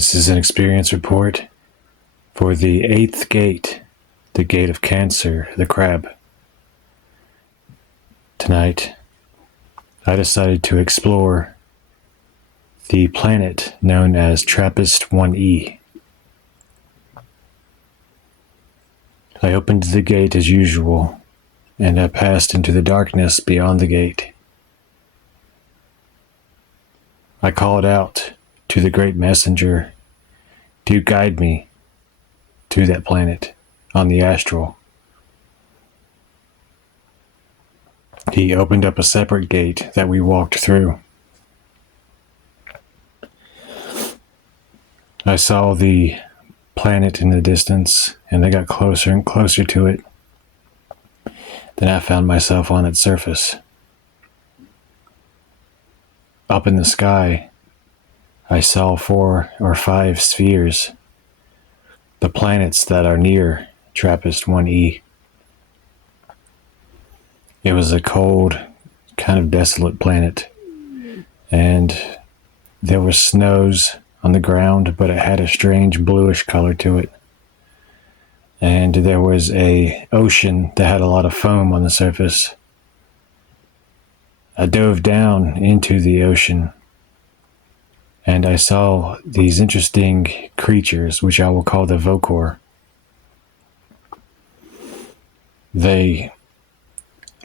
This is an experience report for the 8th gate, the gate of Cancer, the crab. Tonight, I decided to explore the planet known as Trappist 1E. I opened the gate as usual, and I passed into the darkness beyond the gate. I called out to the great messenger to guide me to that planet on the astral. He opened up a separate gate that we walked through. I saw the planet in the distance, and I got closer and closer to it. Then I found myself on its surface. Up in the sky, I saw 4 or 5 spheres, the planets that are near Trappist 1E. It was a cold, kind of desolate planet, and there were snows on the ground, but it had a strange bluish color to it. And there was a ocean that had a lot of foam on the surface. I dove down into the ocean, and I saw these interesting creatures, which I will call the Vokor. They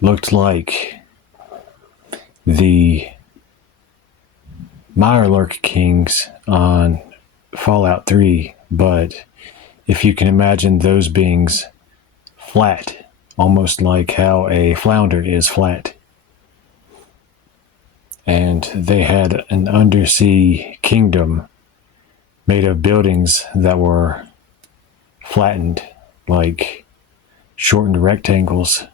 looked like the Mirelurk Kings on Fallout 3, but if you can imagine those beings flat, almost like how a flounder is flat. And they had an undersea kingdom made of buildings that were flattened like shortened rectangles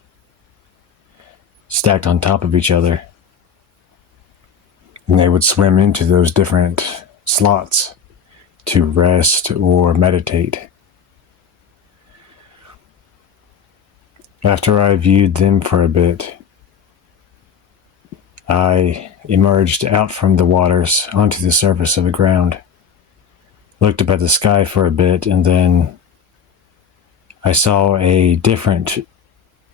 stacked on top of each other. And they would swim into those different slots to rest or meditate. After I viewed them for a bit, I emerged out from the waters onto the surface of the ground, looked up at the sky for a bit, and then I saw a different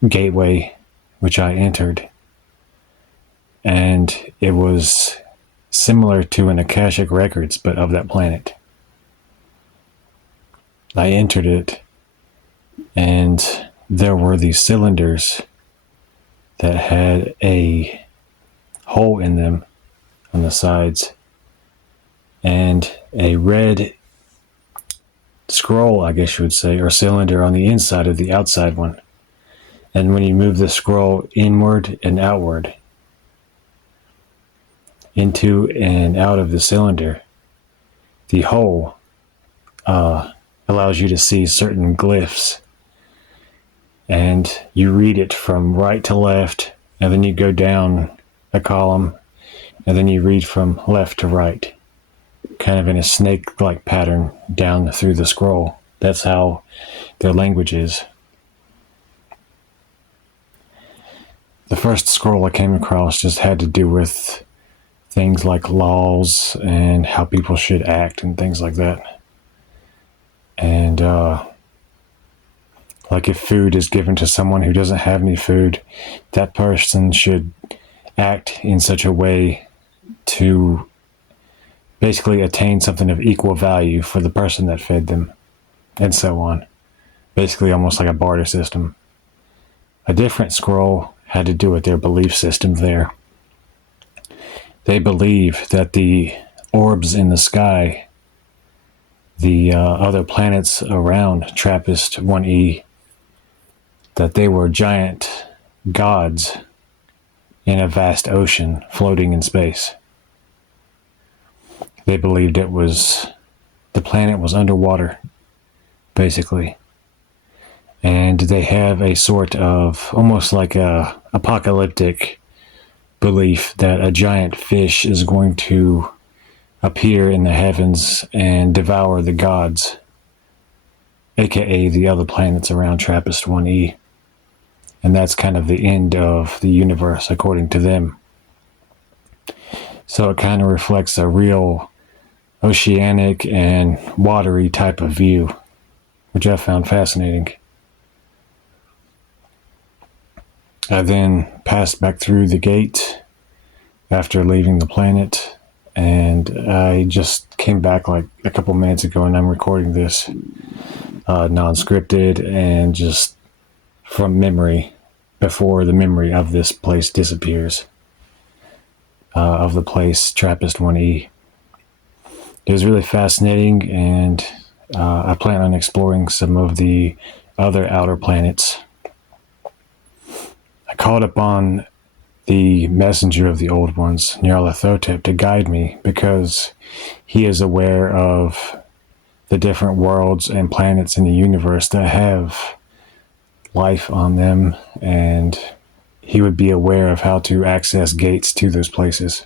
gateway which I entered. And it was similar to an Akashic Records, but of that planet. I entered it, and there were these cylinders that had a hole in them on the sides, and a red scroll, I guess you would say, or cylinder on the inside of the outside one. And when you move the scroll inward and outward, into and out of the cylinder, the hole allows you to see certain glyphs, and you read it from right to left, and then you go down a column, and then you read from left to right, kind of in a snake-like pattern down through the scroll. That's how their language is. The first scroll I came across just had to do with things like laws and how people should act and things like that. And like if food is given to someone who doesn't have any food, that person should act in such a way to basically attain something of equal value for the person that fed them, and so on. Basically almost like a barter system. A different scroll had to do with their belief system there. They believe that the orbs in the sky, the other planets around Trappist 1E, that they were giant gods in a vast ocean floating in space. They believed the planet was underwater, basically. And they have a sort of, almost like a apocalyptic belief that a giant fish is going to appear in the heavens and devour the gods, aka the other planets around Trappist 1E. And that's kind of the end of the universe, according to them. So it kind of reflects a real oceanic and watery type of view, which I found fascinating. I then passed back through the gate after leaving the planet, and I just came back like a couple minutes ago, and I'm recording this non-scripted and just from memory before the memory of this place disappears, of the place Trappist 1E. It was really fascinating, and I plan on exploring some of the other outer planets. I called upon the messenger of the old ones, Nyarlathotep, to guide me because he is aware of the different worlds and planets in the universe that have life on them, and he would be aware of how to access gates to those places.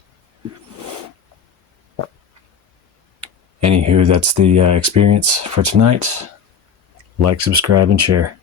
Anywho, that's the experience for tonight. Like, subscribe, and share.